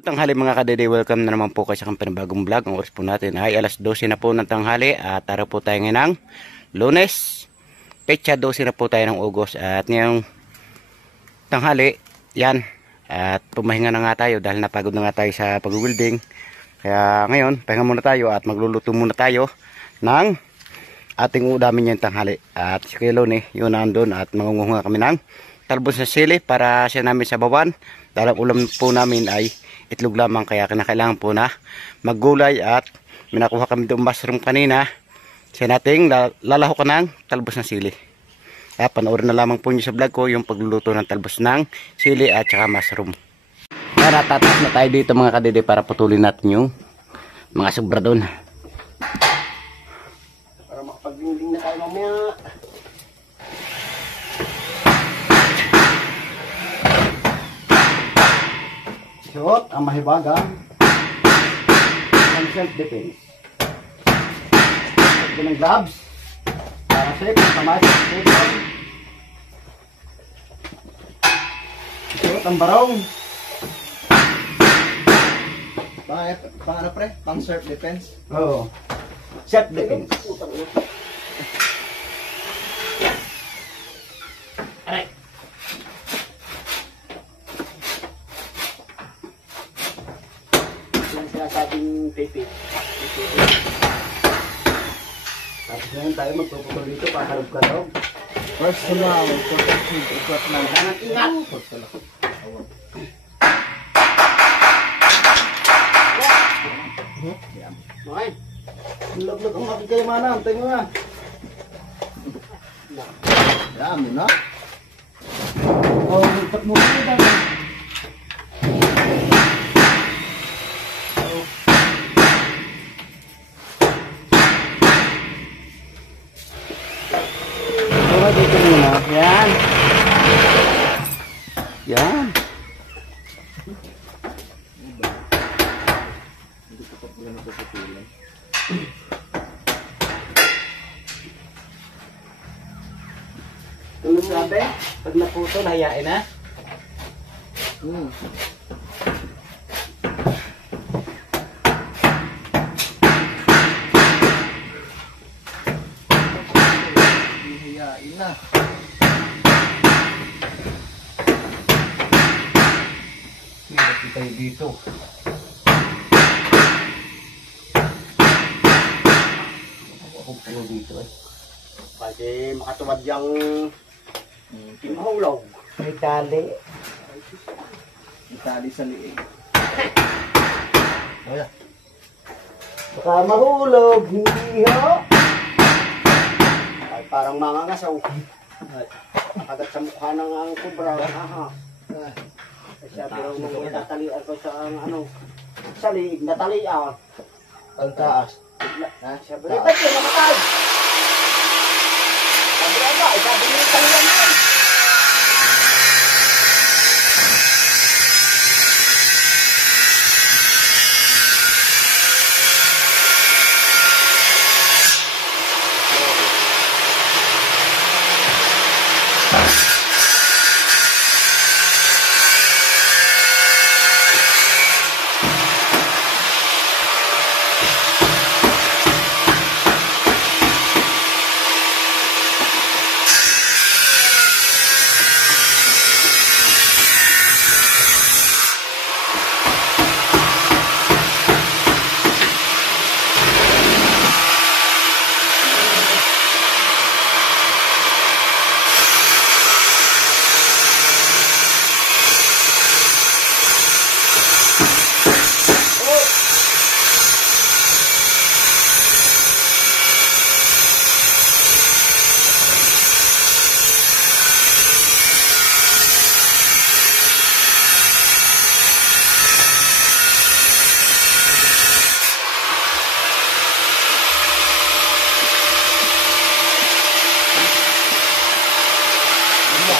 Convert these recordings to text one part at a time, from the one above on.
Tanghali mga kadede, welcome na naman po kayo sa aking panibagong vlog. Ang oras po natin ay alas 12 na po ng tanghali at tara po tayo ngayon ng Lunes. Petsa 12 na po tayo ng August at ngayong tanghali, yan. At pumahinga na nga tayo dahil napagod na nga tayo sa pag-welding. Kaya ngayon, pahinga muna tayo at magluluto muna tayo ng ating uulamin yung tanghali. At si Kuya Lone, yun nandun at mangunguha kami ng talbos na sili para siya namin sa bawan. Dahil ang ulam po namin ay itlog lamang, kaya kinakailangan po na maggulay at minakuha kami doon mushroom kanina. Siya nating lalaho ng talbos ng sili. Kaya panoorin na lamang po nyo sa vlog ko yung pagluluto ng talbos ng sili at saka mushroom. Kaya tataas na tayo dito mga kadede para putulin natin yung mga sobra doon. Para makapag-lingling na tayo mamaya. Shot ang mahiwagang ang self-defense. Ito ng gloves para safe ang tamas. Shot ang barong. Paano pre? Pang self-defense? Oo. Self-defense. Aray. Sabing pepe. Tapos ngayon tayo magpuputol dito, pakarog-karog. First to now, ikot na. Ingat! Okay. Lag-lag ang makikayamana. Antay mo nga. Dami na. Oh, magpat mo rin. Dito muna. Yan. Yan. Hindi ko pa pala napuputulan. Tulog sabi, pag naputol, hayain na. Hihiyain na. Hindi tayo dito. Ako pulo dito eh. Kasi makatuwad yung timahulog. May tali. Itali sa liig. Wala. Baka mahulog, hindi ho. Ay parang mangangasaw. Kagat sa mukha ng ang kubra. Aha. Sabi raw nung itatalian ko sa ano, sa liig, natalian. Ang taas. Sabi rin, ba't yung namatay? Sabi rin ba, sabi rin talian na.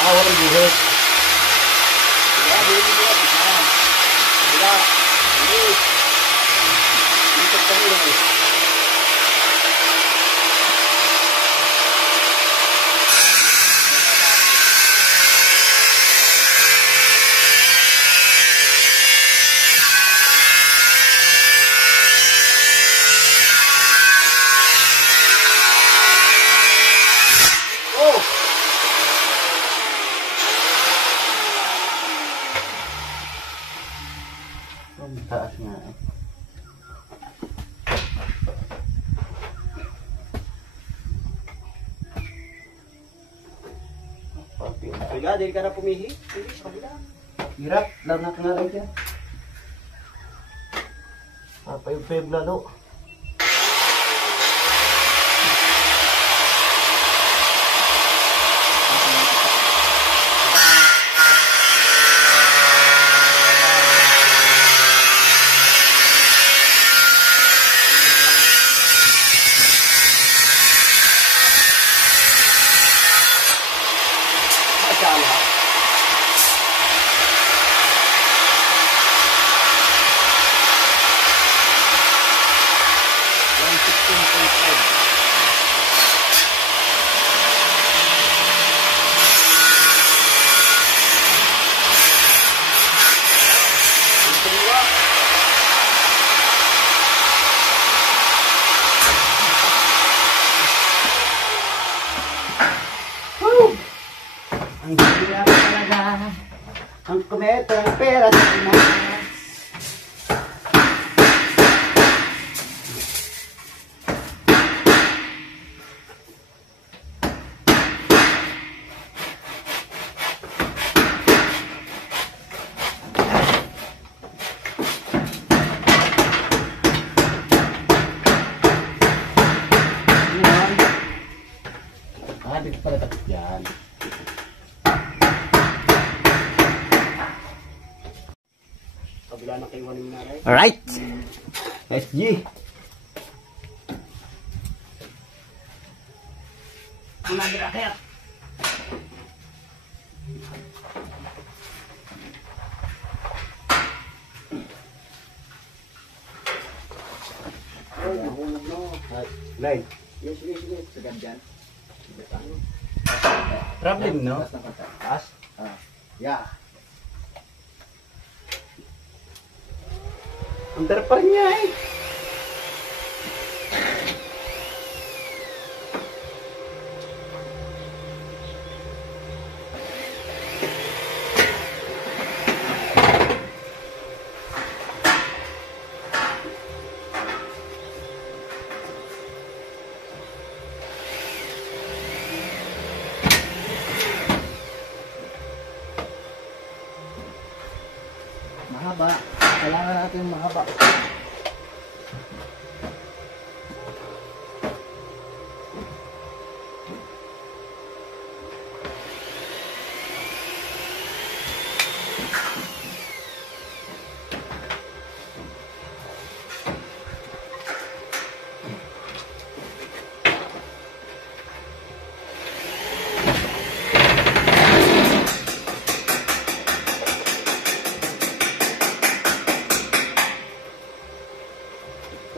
Awal buhat. Ya, ini dia bisa. Ya, ini. Ini ketemu lagi. Ang taas nga eh. Kaya, dili ka na pumihi. Hindi, sa kabila. Hirap, lanak nga lang dyan. Payog-payog lalo. Ang hirap talaga. Ang kumeta ng pera sa Pinas. Ngayon, dito pala tapos yan. Kabila na kayo waning naray. Alright. SG. Ang nagila kaya. Ay, nahulog no. Line. Yes, yes, yes. Sagad dyan. Problem, no? Taas? Yeah. Ang darapal niya eh. Mahaba. Kailangan natin mahaba.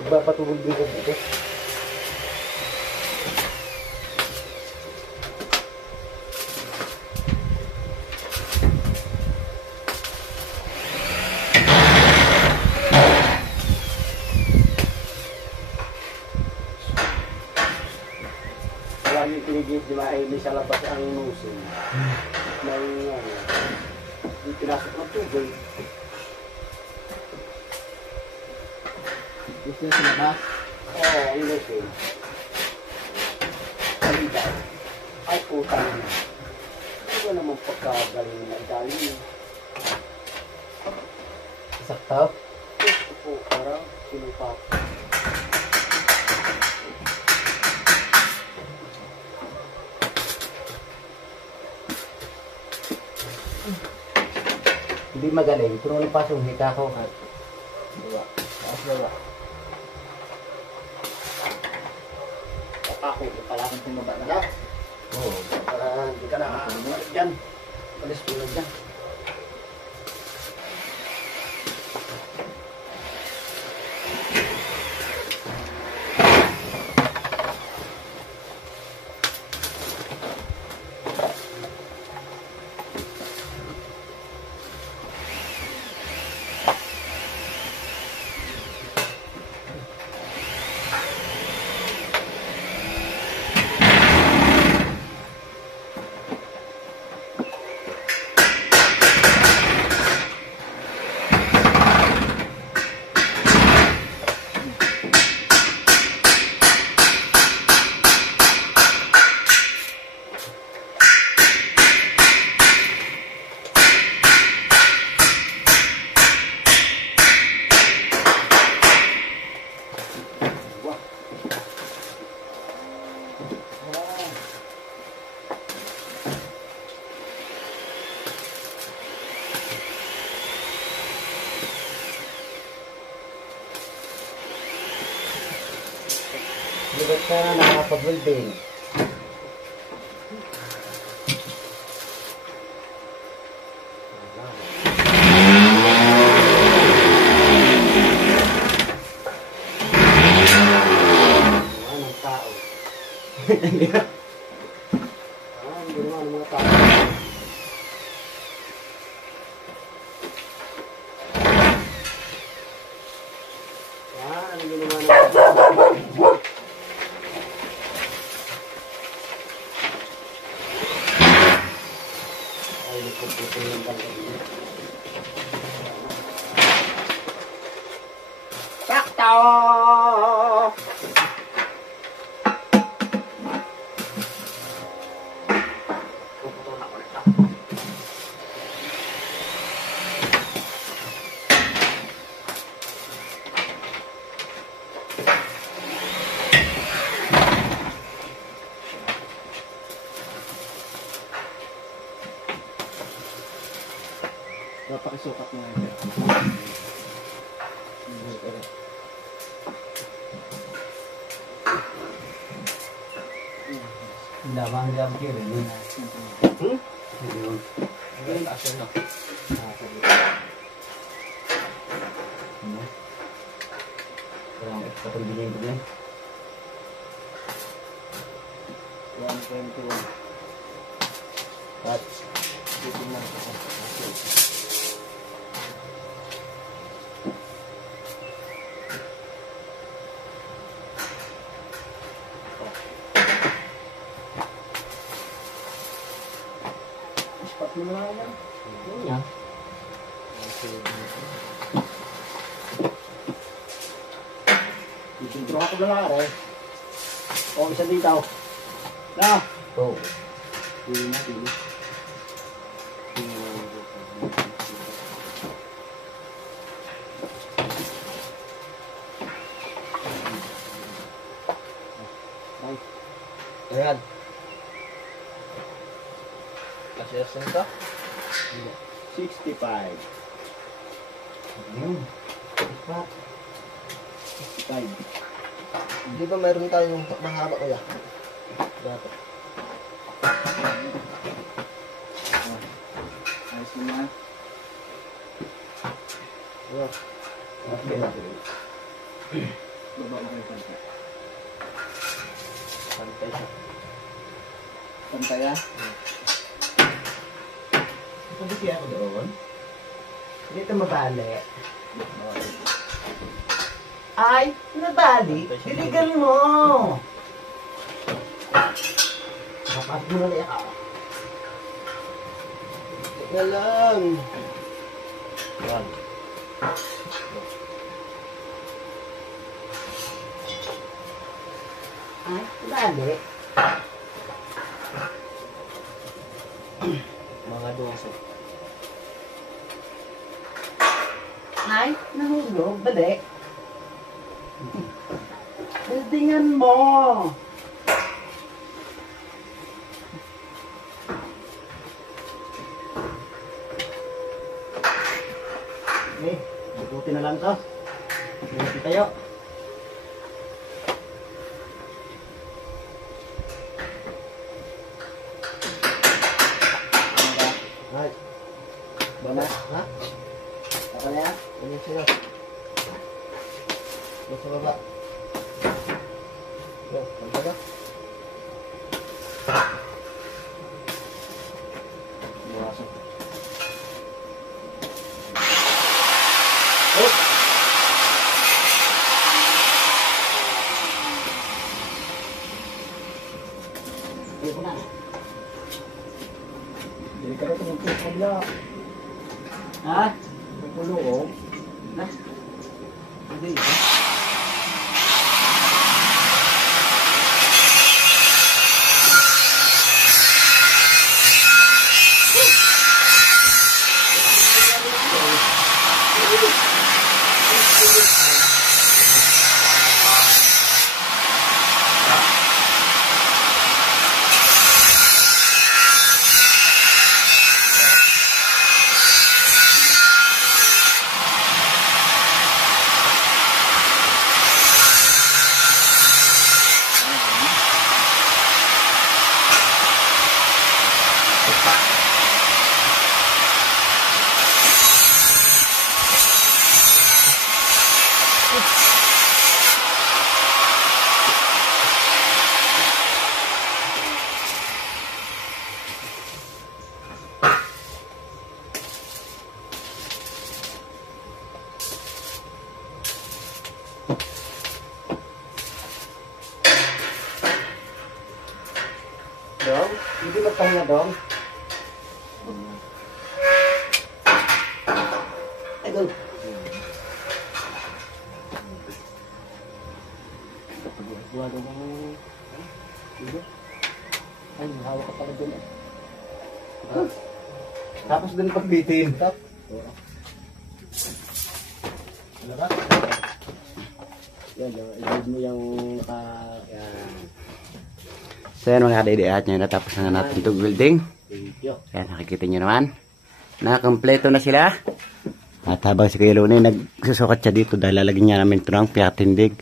Magpapatulog din ko dito. Wala yung pinigit, di ba, ay may sa labas ang nusin. May, yung pinasok ng tubig. Gusto niya sa labas? Oo, ang nusin. Kalidaw. Ay, utang na. Ano ba naman pagkagaling na galing? Saktaw. Gusto po, parang sinupap. Hindi magaling, pero napasong hika ko. Diba? Taas diba? Ako, pala kang tumaba na lang. Oo. Para hindi ka na dyan. Palis tulad dyan. Libat ka na nakakapag-welding. Anong tao? Hindi naman mga tao. Hindi naman ay nagpuputin yung talaga. Sakto! Napakisukat mo ngayon. Damang jam kiri ni. Ganun asya na. Kurang patuloy ko ni. 121. At Titingnan ko. Ispat mo na lang yan. yun yan. Isintro ako na lang eh. O, isa dito. Na! Oh. Pili na, pili. Ayan. Kasi asan ka? 65. Ayun. Ipat. 65. Di ba mayroon tayong mahaba kuya? Dapat. Ayos mo na. Yeah. Okay. Baba mo kayo pantay. Pantay siya. Pantay ah? Sabi siya ako doon. Dito mabali. Ay, nabali. Diligan mo. Dapat mo na ako. Teka lang. Yan. Ay, nabali. Mga 12. Ay, nahulog. Bali. Buildingan mo. Okay, mabuti na lang to. Mabuti tayo. Ay, Bana? ha? Ako na yan? Ganyan sa'yo. Doon sa baba. Yo, pantay ka. Buwasan. Ayoko na. Hindi ka na tumutulog na. Ha? Tutulog. Na? Hindi. Dong, hindi magpahinga dong. Idol. Buwa dong ang... Ay, hawak ka pala dun eh. Tapos dun pagbitin. Ano ba? Yan, i-build mo yung yan. So yan mga kadidiat nyo, natapos na natin itong building. Thank you. Yan, nakikita nyo naman. Nakakompleto na sila. At habang si Kuya Lunay nagsusukat siya dito dahil lalagyan niya namin ito ng piyatindig.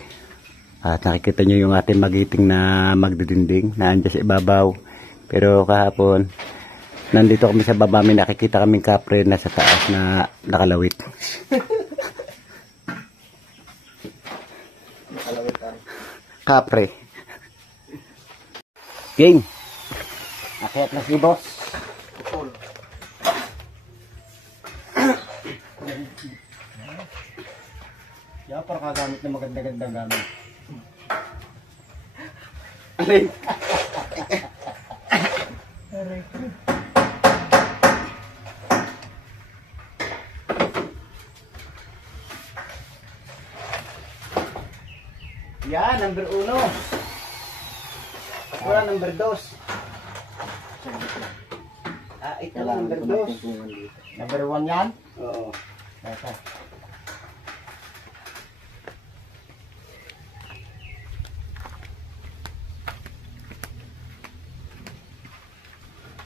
At nakikita nyo yung ating magiting na magdidinding na andyan sa ibabaw. Pero kahapon, nandito kami sa baba, may nakikita kaming kapre na sa taas na nakalawit. Nakalawit ka. Kapre. King. Akyat na si boss. Yan, para kagamit na maganda-gandang gamit. Alin? Yan, number 1. Wala, number 2. Ito number 2. Number 1 yan? Oo. Ito.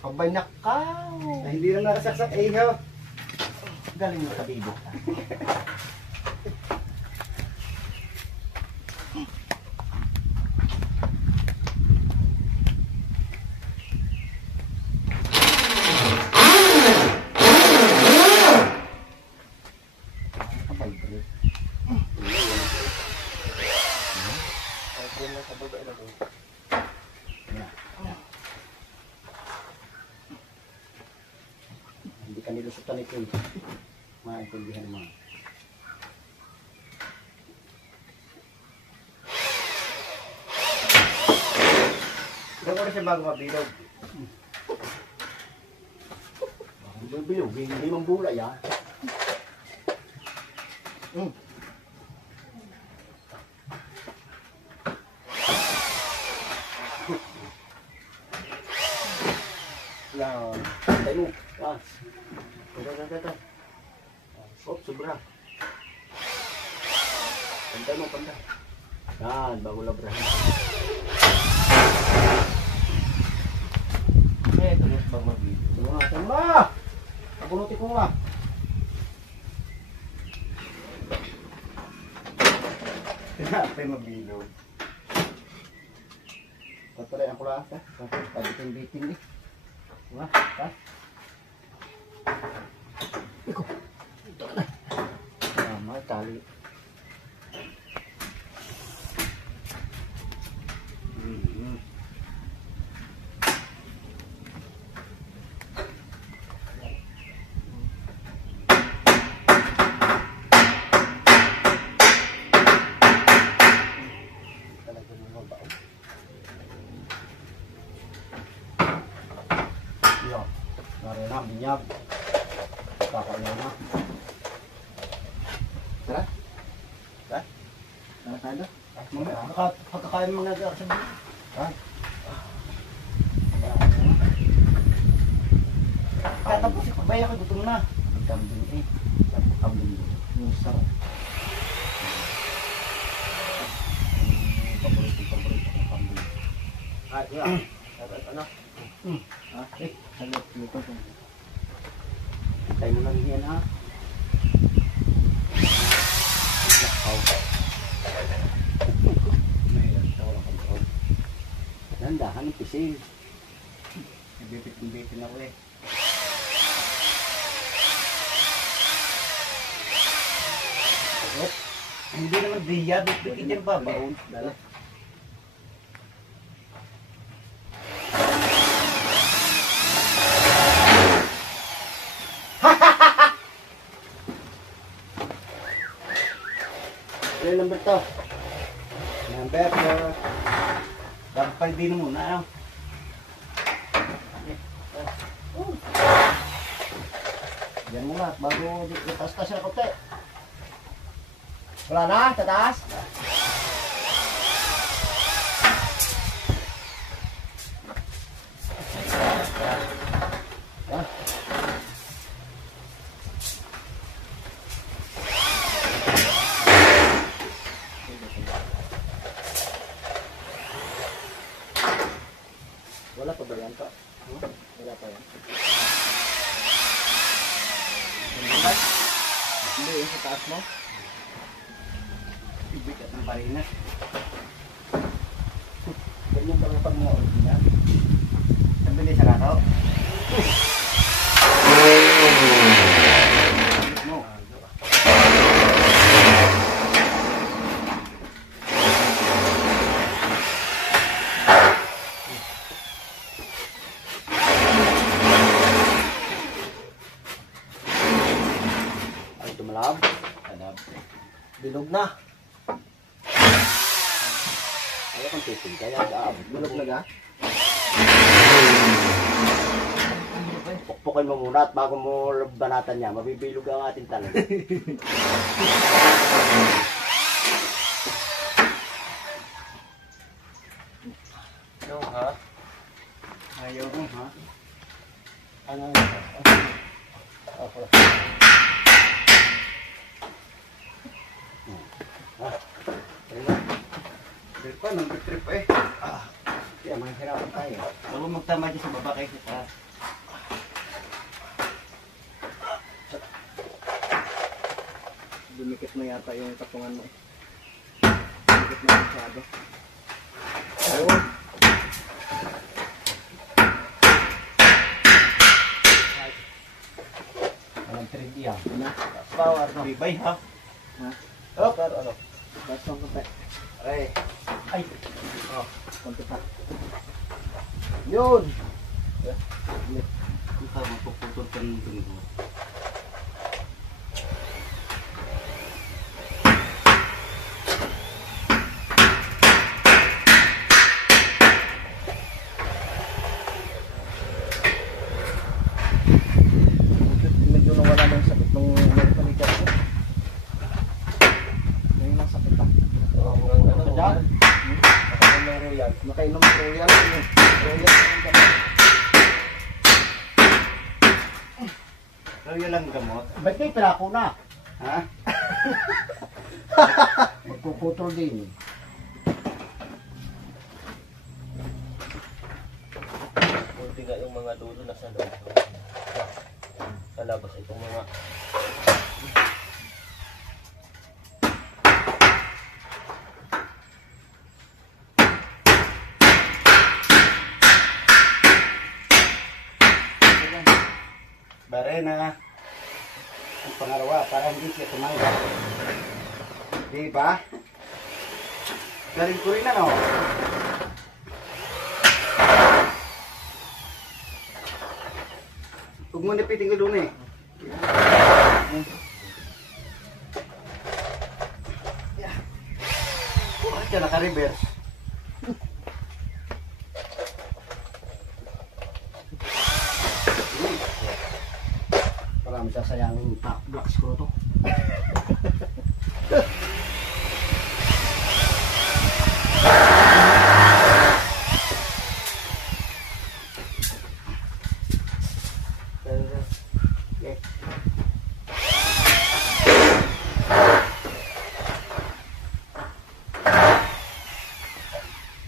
Pabay nakaw. Hindi na nakasaksak ihaw. Galing mo kabibo. Hindi ka nilusutan ito eh. Maintindihan mo. Ilan oras siya bago mabilog? Bilog, hindi mong bulay ah. Yan. Tayo mo. Yan. Tata. Oh, sobra. Pantay mo, pantay. Yan, bago labrahan. Tulos bang mabili? Tama! Pabunuti ko nga. Tayo mabilog. Tatry ang kulas ha. Pabitin-bitin eh. Wah, ha? Iko. Tama, tali. Nari na, binyag. Kakain na. Tara? Tara? Tara tayo? Pagkakain mo na dyan sa binyag. Ha? Tapos ikabaya ka, gutom na. Ang kambing eh. Ang kambing doon. Yung sarap. Paborito ng kambing. Ay, wala. Ano? Sagot dito. Tayo mo lang yan ha. Lakaw. Mayroon sa walang kontrol. Nandahan ng pisil. Nabipit-bitin ako eh. Hindi naman diya. Bipit-bitin yan ba? Baon. Dala. Yung number to. Number 4. Dapat din muna. Ano? Yan muna. Bago itaas-taas na konti. Wala na? Tataas? Wala pa ba yan to? Wala pa yan. Hindi, yung sa taas mo. Ibigat ng barinas. Ganyan pa pag mo original. Nabili sa laro. Mo. Tumalab. Adab. Bilog na. Ayaw kang titig kaya daab. Bilog na ga. Pukpukin mo muna at bago mo banatan niya, mabibilog ang ating talong. No, ha? Ayaw mo, ha? Ano? Okay. Trip pa, nag-trip eh. Kaya mahihirapan tayo. Huwag magtama dyan sa baba kayo sa taas. Dumikit na yata yung tapungan mo. Dumikit na masyado. Ayun. Anong 3D yan? Power no? Bibay ha? Ha? Oh, pero ano? Basta ang kape. Ay. Ay. Oh, konti pa. Yun. Ito, magpuputol ka ng bingo. Medyo nawala na yung sakit ng panikat ko. Ngayon ang sakit pa. Diyan? Nakainom ng royal. Pero yun lang gamot. Ba't may pilako na? Ha? Magpuputol din. Kunti nga yung mga dulo na sa loob. Sa labas itong mga Barena. Ang pangalawa, para hindi siya tumangga. Diba? Galing ko rin ano. Huwag mo nipitin ko doon eh. Bakit ka naka-reverse? Parang sasayangin pa. Black screw to. Okay.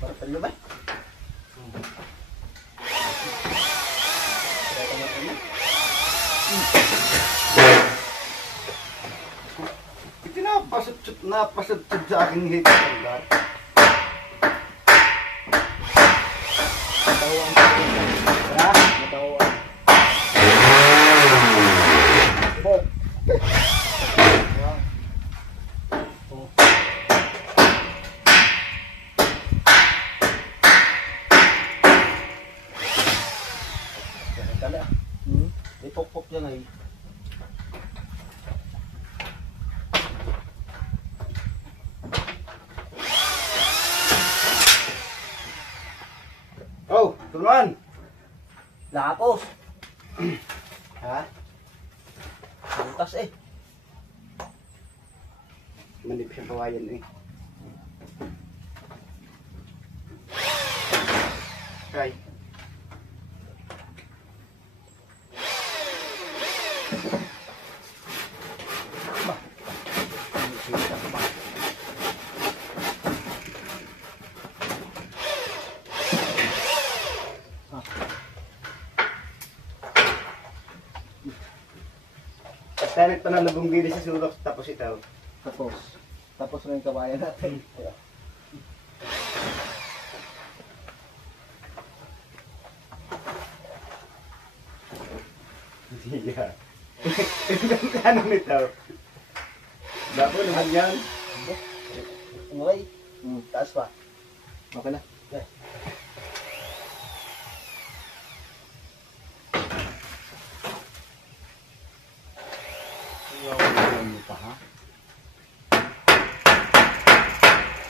Parang ba? Napasad sa aking hit. Matawaan. Ha? Matawaan. Bok. Kala. Ipok-pok yan ay. Turuan! Lapos. Ha? Butas eh. Manipis ang kawayan eh. Try. Tayo nagpanalabong bili sa sulok tapos ito. Tapos na yung kabayan natin. Iya. Ano nito? Labo naman yan. Okay. Taas pa. Okay na.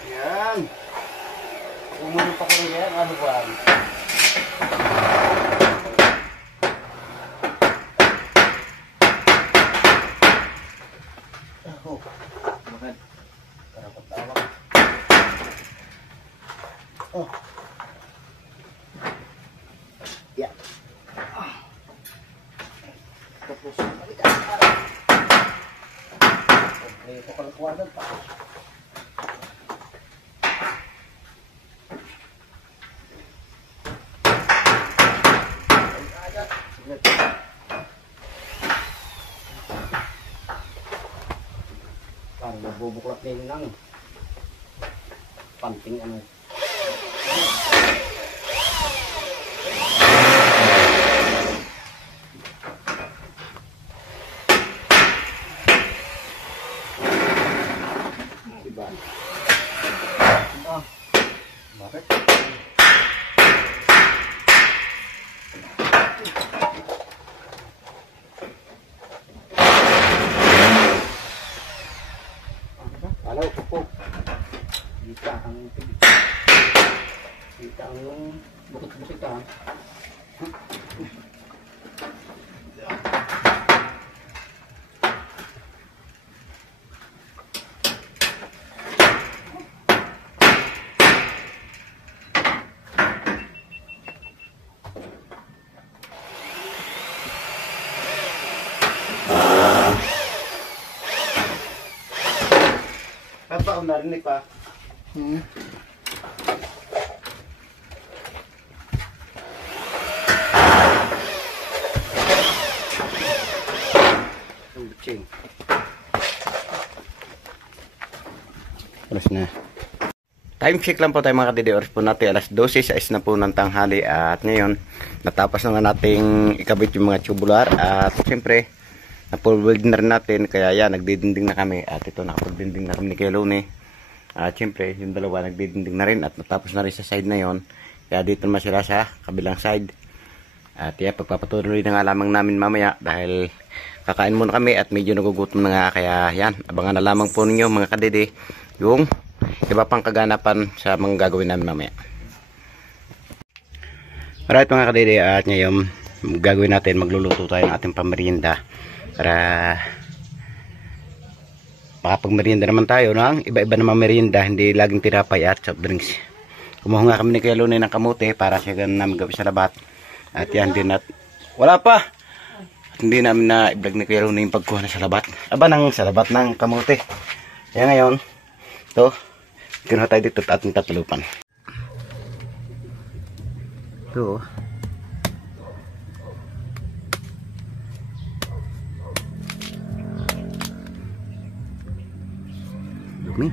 Yan. Umulo pa kami yan. Ano ba? Oh. Okay. Karapat tawa. Oh. Ya. Tapos, Eh, pakalakwanan pa. Parang nabubuklat na yun ng panting ano. Diba? bakit? Alaw, po. Dita ang dita ang bukit-bukit ha. Apa ang narinig pa? Ang butsing. Alas na. Time check lang po tayo mga kadidi. Oras po natin alas 12 sa na po ng tanghali. At ngayon, natapos na nga nating ikabit yung mga tubular. At siyempre, na-full weld na rin natin. Kaya yan, nagdidinding na kami. At ito, nakapag-dinding na kami ni Kelone. At siyempre, yung dalawa nagdidinding na rin. At natapos na rin sa side na yon. Kaya dito naman sila sa kabilang side. At yan, pagpapatuloy na nga lamang namin mamaya. Dahil kakain muna kami at medyo nagugutom na nga. Kaya yan, abangan na lamang po ninyo mga kadidi. Yung iba pang kaganapan sa mga gagawin namin mamaya. Alright mga kadidi, at ngayon gagawin natin, magluluto tayo ng ating pamerienda para makapagmerienda naman tayo ng iba-iba namang merienda, hindi laging tinapay at soft drinks. Kumuha nga kami ni Kuya Lone ng kamote para siya ganun namin gawin sa labat. At yan din, at wala pa, at hindi namin na i-vlog ni Kuya Lone yung pagkuha na sa labat, sa labat ng kamote. Kaya ngayon ito, kinuha tayo dito at ating tatalupan. Ito. Dumi.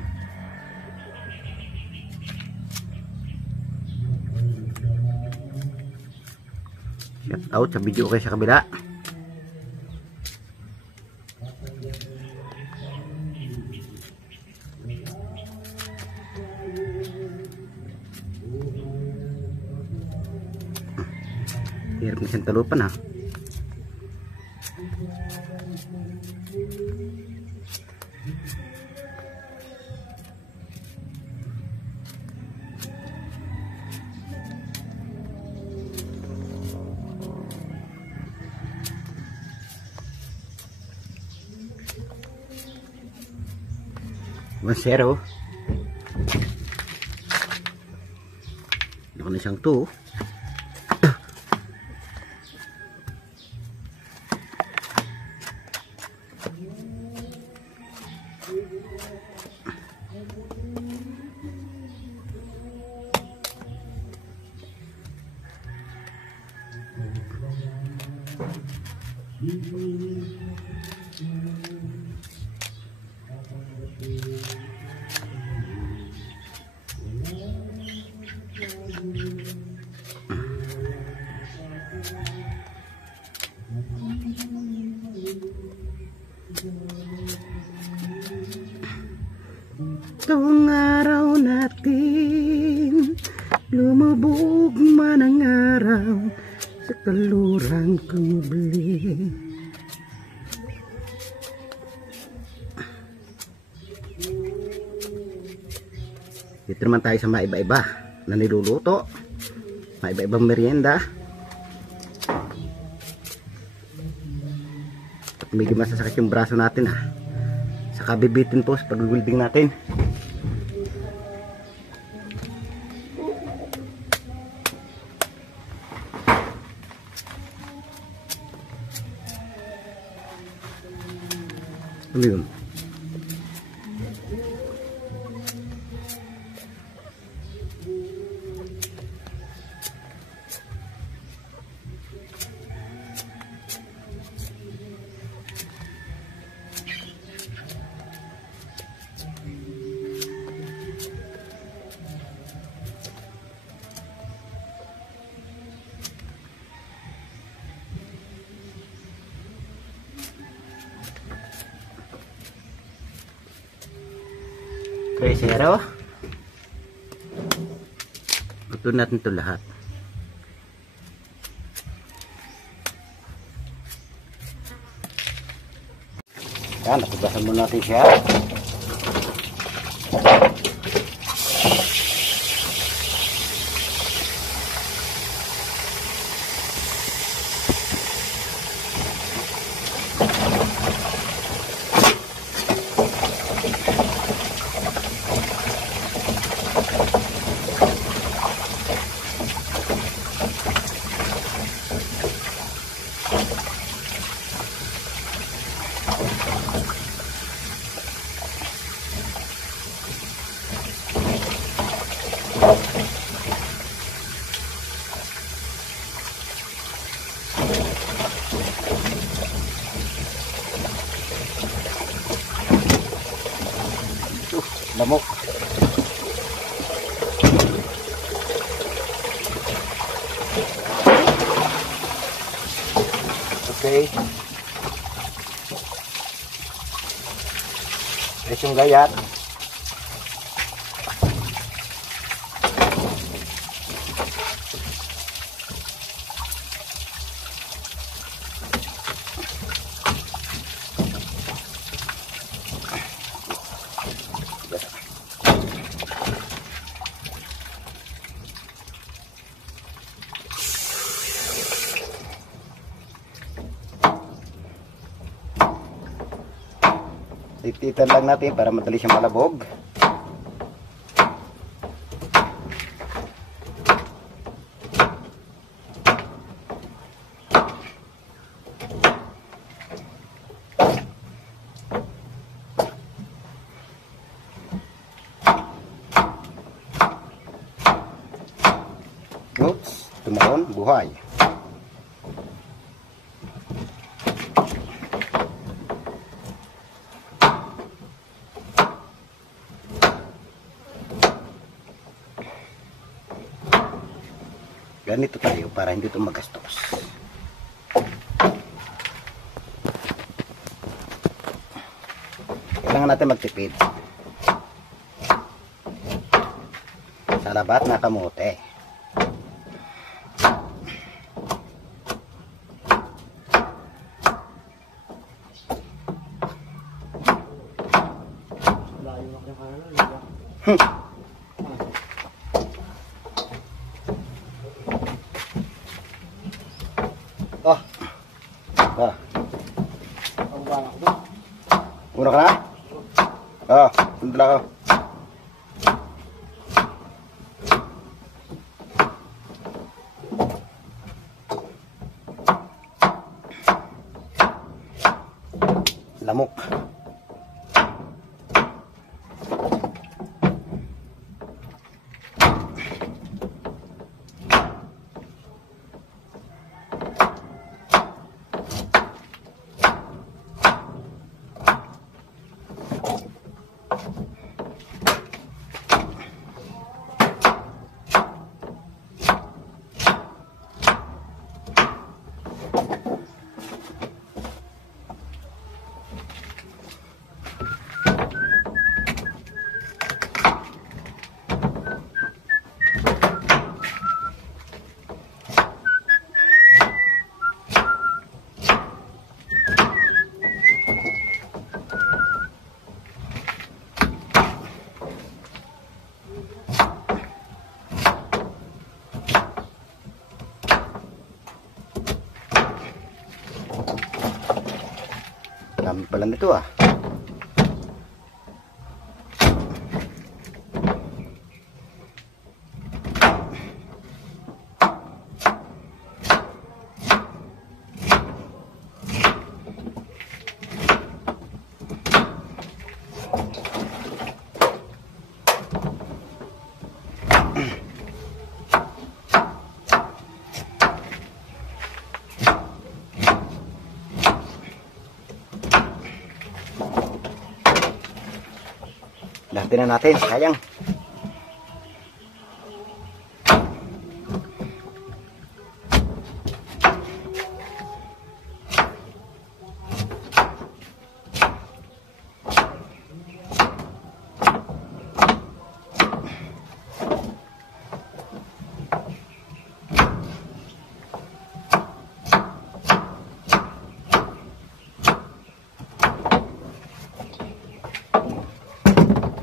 Shout out sa video kayo sa kabila. Hirap na siyang talupan ha. 1-0. Laki na siyang 2. Itong araw natin, lumubog man ang araw sa kaluran kong muli. Dito naman tayo sa maiba-iba na niluluto, maiba-ibang merienda. At medyo masasakit yung braso natin ha. Saka bibitin po sa pag-welding natin. Ano yun? Presero. Ito natin ito lahat. Yan, nakubasan mo natin siya. Lamok. Okay. Ito yung gayat. Tititan lang natin para madali siyang malabog. Oops, tumaon, buhay. Ganito tayo para hindi ito magastos. Kailangan natin magtipid. Sa labat na kamote. Oh. Ah. Ang bala ko doon. Muna ka na? Oh, sundala ko. lamok. Dami pala nito ah. Lahatin na natin, sayang.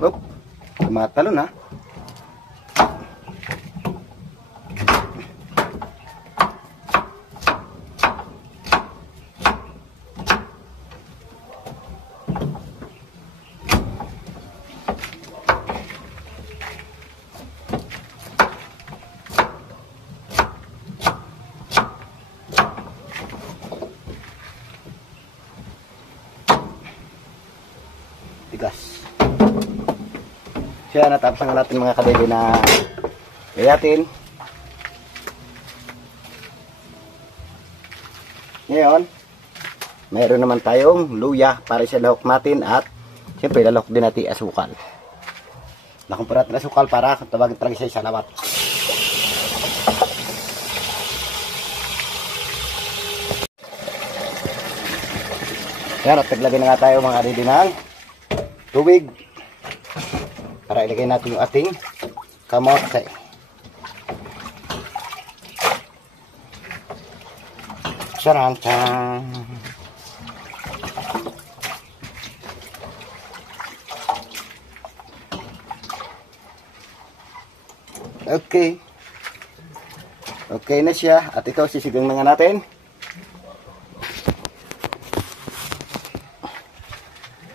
Oh, tumatalon ha. Tigas. Siya, natapos na natin mga kadede na gayatin. Ngayon, mayroon naman tayong luya para sa lahok natin at siyempre lalahok din natin asukal. Nakumpara natin asukal para tawagin talaga siya sa lawat. Yan, at naglagay na nga tayo mga kadede ng tubig para ilagay natin yung ating kamote. Sarang-sarang. Okay. Okay na siya. At ito, sisigang na nga natin.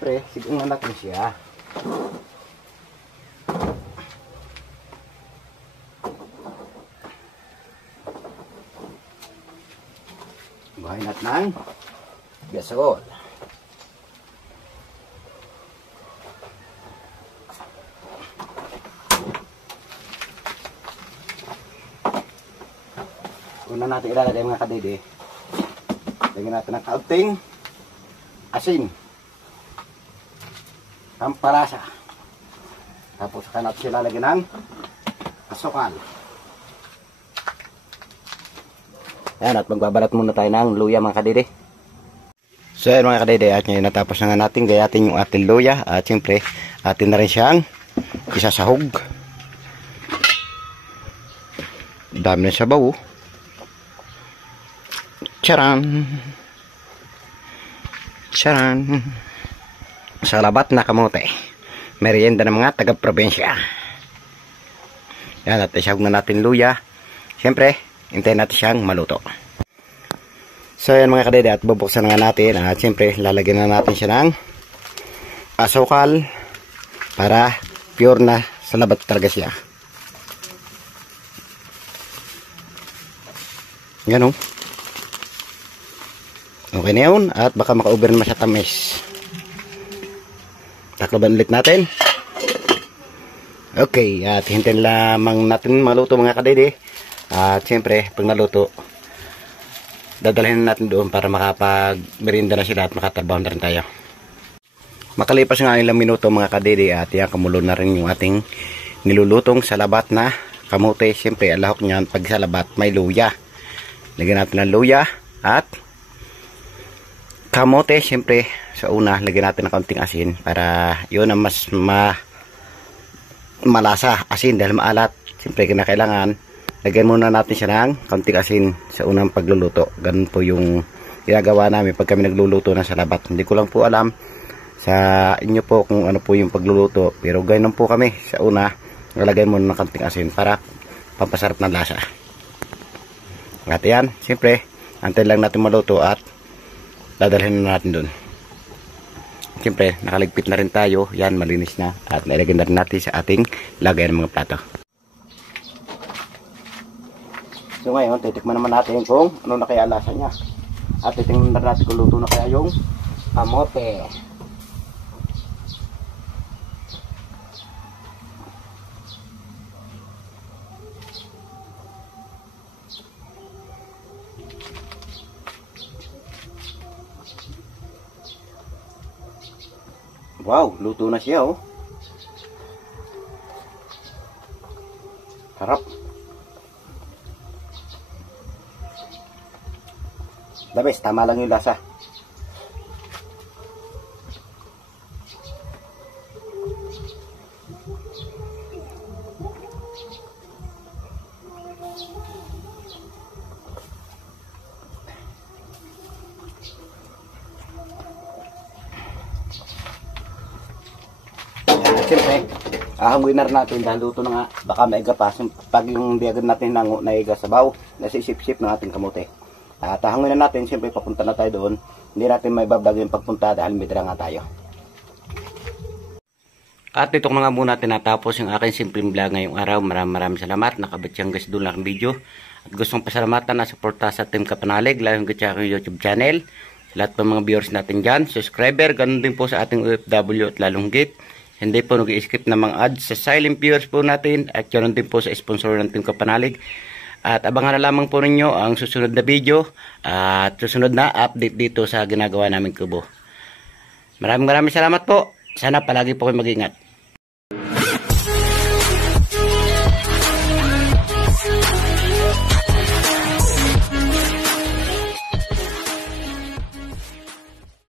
Pre, sigang na natin siya. Buhay natin ng gasol. Una natin ilalagay mga kadede. Lagyan natin ng kaunting asin. Pampalasa. Tapos saka natin sila lagyan ng asukal. Yan, at magbabalat muna tayo ng luya mga kadede. So yan mga kadede, at ngayon natapos na nga natin gayatin yung ating luya. At siyempre, atin na rin siyang isasahog. Dami na sabaw. Charan! Charan! Sa labat na kamote. Merienda ng mga taga-probinsya. Yan, at isahog na natin luya. Siyempre, hintayin natin siyang maluto. So yan mga kadede, at bubuksan nga natin. At siyempre lalagyan na natin siya ng asukal para pure na sa labat talaga siya. Yan o. Okay na yun. At baka maka-over naman siya tamis. Takloban ulit natin. Okay, at hintayin lamang natin maluto mga kadede. At siyempre, pag naluto, dadalhin natin doon para makapag-merinda na sila at makatrabaho na rin tayo. Makalipas nga ilang minuto mga kadede at yan, kumulo na rin yung ating nilulutong salabat na kamote. Siyempre, alahok niyan pag salabat may luya. Lagyan natin ng luya at kamote. Siyempre, sa una, lagyan natin ng kaunting asin para yun ang mas malasa. Asin dahil maalat. Siyempre, kinakailangan lagyan muna natin siya ng kaunting asin sa unang pagluluto. Ganun po yung ginagawa namin pag kami nagluluto ng salabat. Hindi ko lang po alam sa inyo po kung ano po yung pagluluto, pero ganun po kami sa una. Nalagay muna ng kaunting asin para pampasarap ng lasa. At yan, siyempre, antayin lang natin maluto at dadalhin na natin dun. Siyempre, nakaligpit na rin tayo. Yan, malinis na. At nailagyan na rin natin sa ating lagay ng mga plato. So ngayon, titikman naman natin kung ano na kaya lasa niya. At titingnan na natin kung luto na kaya yung kamote. Wow, luto na siya oh. Harap. Labes, tama lang yung lasa. Siyempre, ahanguin na rin natin dahil luto na nga. Baka maiga pa. Pag yung diagad natin naiga sa baw, nasisip-sip ng ating kamote. At ahanguin na natin, siyempre papunta na tayo doon. Hindi natin may babag yung pagpunta dahil may dala nga tayo. At ito na nga muna tinatapos yung aking simpleng vlog ngayong araw. Maraming salamat. Nakabatsyang gas doon lang ang video. At gustong pasalamatan na suporta sa Team Kapanalig, lalong gatsa aking YouTube channel. Lahat ng mga viewers natin dyan, subscriber, ganun din po sa ating OFW at lalong gate. Hindi po nag-i-skip ng mga ads sa silent viewers po natin at yun din po sa sponsor ng Team Kapanalig. At abangan na lamang po ninyo ang susunod na video at susunod na update dito sa ginagawa namin kubo. Maraming salamat po. Sana palagi po kayo mag-ingat.